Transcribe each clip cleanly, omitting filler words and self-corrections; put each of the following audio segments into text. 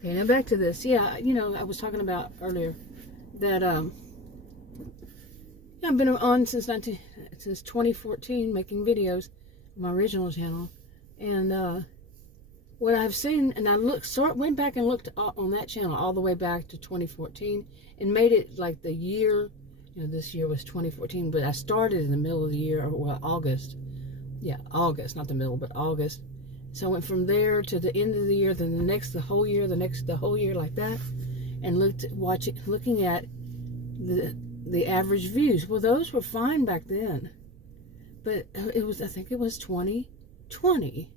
Okay, now back to this. Yeah, you know, I was talking about earlier that yeah, I've been on since 2014 making videos on my original channel, and what I've seen, and I went back and looked on that channel all the way back to 2014 and made it like the year. You know, this year was 2014, but I started in the middle of the year, or well, August. Yeah, August, not the middle, but August. So I went from there to the end of the year, then the whole year, the whole year, like that, and looking at the average views. Well, those were fine back then, but I think it was 2020,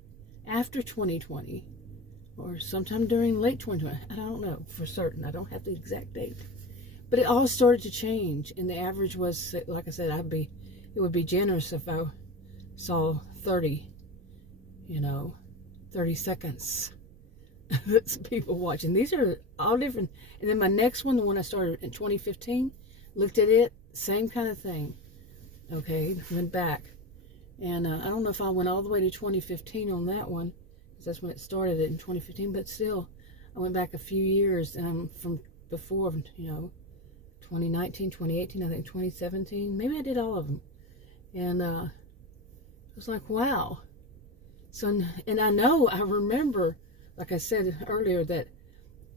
after 2020, or sometime during late 2020. I don't know for certain. I don't have the exact date, but it all started to change, and the average was, like I said, it would be generous if I saw 30, 30 seconds. That's people watching. These are all different. And then my next one, the one I started in 2015, looked at it, same kind of thing. Okay, went back. And I don't know if I went all the way to 2015 on that one, because that's when it started in 2015, but still, I went back a few years, and I'm from before, 2019, 2018, I think 2017, maybe I did all of them. And it was like, wow. So, and I remember, like I said earlier, that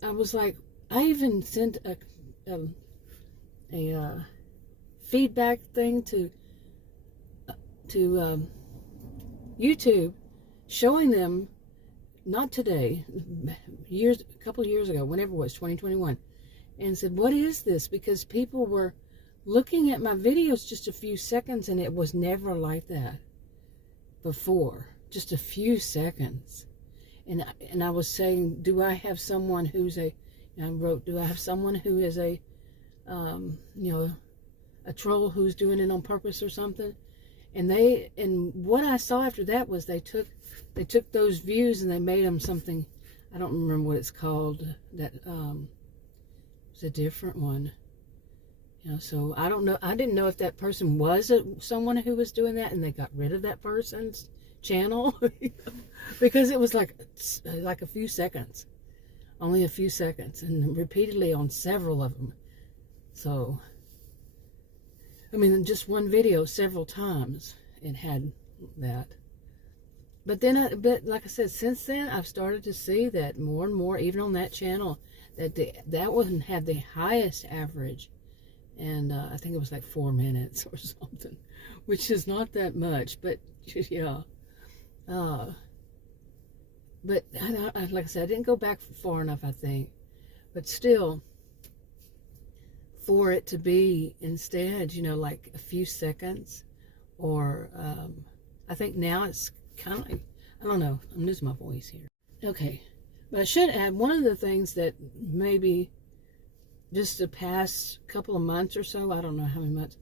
I was like, I even sent a feedback thing to YouTube, showing them, not today, a couple of years ago, whenever it was, 2021, and said, what is this? Because people were looking at my videos just a few seconds, and it was never like that before. Just a few seconds. And I was saying, do I have someone who's I wrote, do I have someone who is a troll who's doing it on purpose or something? And what I saw after that was they took those views and they made them something, I don't remember what it's called, that it's a different one. So I don't know, I didn't know if that person was someone who was doing that and they got rid of that person's channel because it was like a few seconds, only a few seconds, and repeatedly on several of them. So I mean, just one video several times it had that. But then, but like I said, since then I've started to see that more and more, even on that channel, that one had the highest average, and I think it was like 4 minutes or something, which is not that much, but yeah. But like I said, I didn't go back far enough, I think. But still, for it to be instead, like a few seconds, or I think now it's kind of like, I don't know, I'm losing my voice here. Okay, but I should add, one of the things that maybe just the past couple of months or so, I don't know how many months,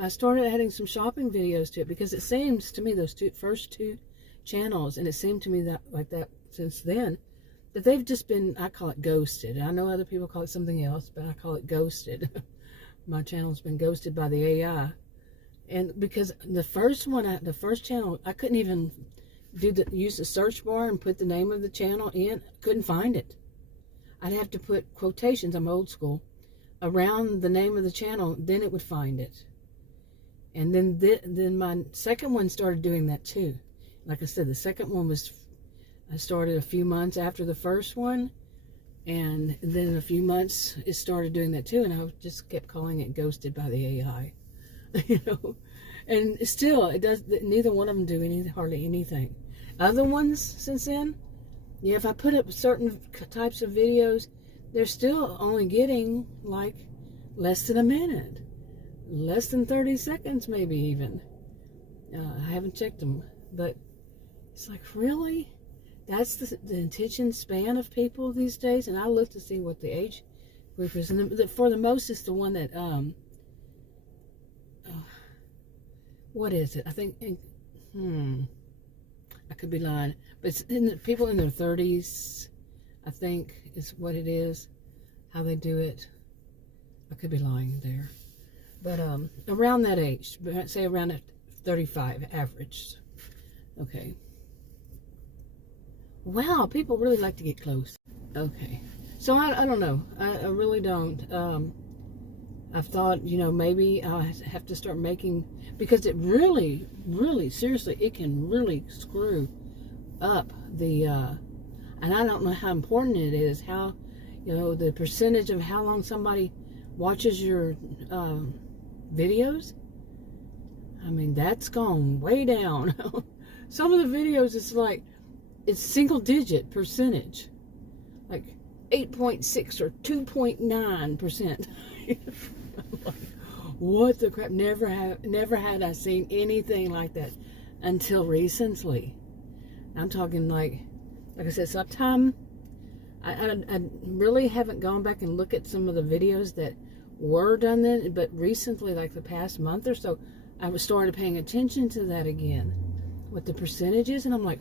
I started adding some shopping videos to it, because it seems to me, those first two channels, and it seemed to me that like that since then, that they've just been, I call it ghosted. I know other people call it something else, but I call it ghosted. My channel's been ghosted by the AI. And because the first channel, I couldn't even use the search bar and put the name of the channel in. Couldn't find it. I'd have to put quotations, I'm old school, around the name of the channel, then it would find it. And then my second one started doing that too. Like I said, the second one I started a few months after the first one, and then in a few months it started doing that too, and I just kept calling it ghosted by the AI. And still, it does. Neither one of them do hardly anything. Other ones since then, yeah, if I put up certain types of videos, they're still only getting like less than a minute, less than 30 seconds, maybe even. I haven't checked them, but it's like, really? That's the attention span of people these days? And I look to see what the age group is, and for the most, it's the one that what is it? I think I could be lying, but it's people in their 30s, I think is what it is, how they do it. I could be lying there, but around that age, say around at 35 average. Okay. Wow, people really like to get close. Okay, So I don't know. I really don't. I've thought, maybe I'll have to start making, because it really, really, seriously, it can really screw up the, and I don't know how important it is, how, the percentage of how long somebody watches your videos. I mean, that's gone way down. Some of the videos, it's single digit percentage, like 8.6 or 2.9%. What the crap? Never had I seen anything like that until recently. I'm talking like I said, sometime I really haven't gone back and looked at some of the videos that were done then, but recently, like the past month or so, I was started paying attention to that again with the percentages, and I'm like,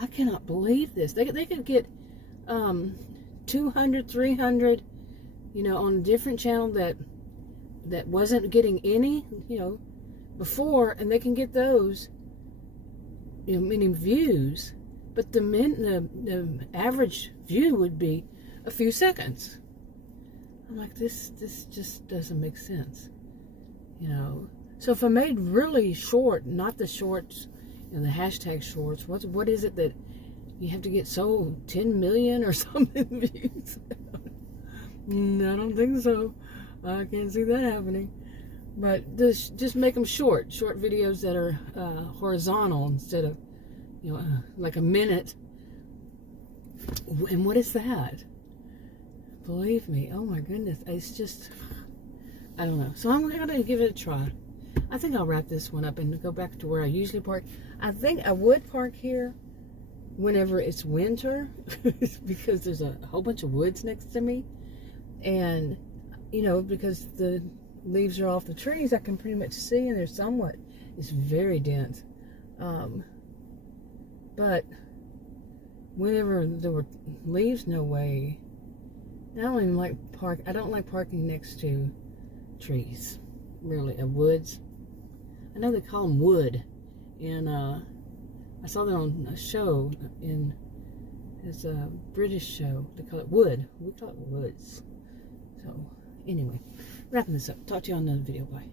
I cannot believe this. They could get 200, 300, on a different channel that wasn't getting any, before, and they can get those, meaning views, but the average view would be a few seconds. I'm like, this just doesn't make sense, So if I made really short, not the shorts, the hashtag shorts, what is it that you have to get 10 million or something views? I don't think so. I can't see that happening. But just make them short videos that are horizontal instead of, like a minute. And what is that? Believe me, oh my goodness, it's just, I don't know. So I'm gonna give it a try. I think I'll wrap this one up and go back to where I usually park. I think I would park here whenever it's winter because there's a whole bunch of woods next to me, and because the leaves are off the trees, I can pretty much see, and it's very dense. But whenever there were leaves, no way. I don't even like I don't like parking next to trees, really, of woods. I know they call them wood, and I saw that on a show it's a British show. They call it wood. We call it woods. So anyway, wrapping this up. Talk to you on another video. Bye.